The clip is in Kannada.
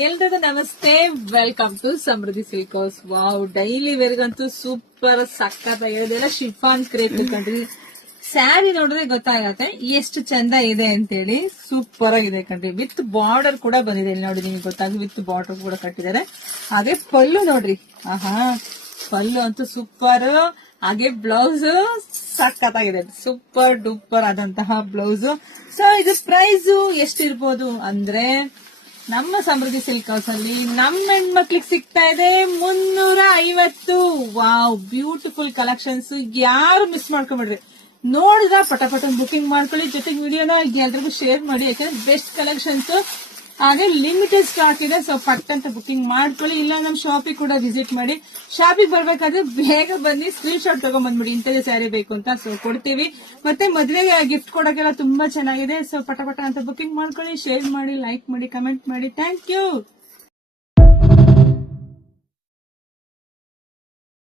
ಎಲ್ರಿಗೂ ನಮಸ್ತೆ, welcome to Samruddhi silk house. Wow, daily ವೇರ್ಗಂತೂ ಸೂಪರ್ ಸಕ್ಕತ್ತಾಗಿದೆ. ಎಲ್ಲ ಶಿಫಾನ್ ಕ್ರೇಪ್ ಕಣ್ರಿ. ಸ್ಯಾರಿ ನೋಡಿದ್ರೆ ಗೊತ್ತಾಗತ್ತೆ ಎಷ್ಟು ಚಂದ ಇದೆ ಅಂತೇಳಿ. ಸೂಪರ್ ಆಗಿದೆ ಕಣ್ರಿ. ವಿತ್ ಬಾರ್ಡರ್ ಕೂಡ ಬಂದಿದೆ. ಇಲ್ಲಿ ನೋಡಿ ನಿಮಗೆ ಗೊತ್ತಾಗಿ ವಿತ್ ಬಾರ್ಡರ್ ಕೂಡ ಕಟ್ಟಿದ್ದಾರೆ. ಹಾಗೆ ಪಲ್ಲು ನೋಡ್ರಿ, ಆಹಾ ಪಲ್ಲು ಅಂತೂ ಸೂಪರ್. ಹಾಗೆ ಬ್ಲೌಸ್ ಸಕ್ಕತ್ತಾಗಿದೆ, ಸೂಪರ್ ಡೂಪರ್ ಆದಂತಹ ಬ್ಲೌಸ್. ಸೊ ಇದು ಪ್ರೈಸ್ ಎಷ್ಟಿರ್ಬೋದು ಅಂದ್ರೆ, ನಮ್ಮ ಸಮೃದ್ಧಿ ಸಿಲ್ಕ್ ಹೌಸ್ ಅಲ್ಲಿ ನಮ್ಮ ಹೆಣ್ಮಕ್ಳಿಗೆ ಸಿಗ್ತಾ ಇದೆ 350. Wow, beautiful collections. ಯಾರು ಮಿಸ್ ಮಾಡ್ಕೊಂಡ್ಬಿಡ್ರಿ. ನೋಡಿದ್ರ ಪಟ ಬುಕಿಂಗ್ ಮಾಡ್ಕೊಳ್ಳಿ. ಜೊತೆಗೆ ವಿಡಿಯೋನ ಎಲ್ರಿಗೂ ಶೇರ್ ಮಾಡಿ, ಯಾಕಂದ್ರೆ ಬೆಸ್ಟ್ ಕಲೆಕ್ಷನ್ಸ್. ಹಾಗೆ ಲಿಮಿಟೆಡ್ ಸ್ಟಾಕ್ ಇದೆ. ಸೊ ಪಟ್ಟಂತ ಬುಕಿಂಗ್ ಮಾಡ್ಕೊಳ್ಳಿ. ಇಲ್ಲ ನಮ್ಮ ಶಾಪಿಗೆ ಕೂಡ ವಿಸಿಟ್ ಮಾಡಿ. ಶಾಪಿಗೆ ಬರ್ಬೇಕಾದ್ರೆ ಬೇಗ ಬನ್ನಿ, ಸ್ಕ್ರೀನ್ ಶಾಟ್ ತಗೊಂಡ್ ಬಂದ್ಬಿಡಿ ಇಂಥದೇ ಸ್ಯಾರಿ ಬೇಕು ಅಂತ. ಸೊ ಕೊಡ್ತೀವಿ. ಮತ್ತೆ ಮದ್ವೆಗೆ ಗಿಫ್ಟ್ ಕೊಡೋಕೆಲ್ಲ ತುಂಬಾ ಚೆನ್ನಾಗಿದೆ. ಸೊ ಪಟ ಅಂತ ಬುಕಿಂಗ್ ಮಾಡ್ಕೊಳ್ಳಿ, ಶೇರ್ ಮಾಡಿ, ಲೈಕ್ ಮಾಡಿ, ಕಮೆಂಟ್ ಮಾಡಿ. Thank you.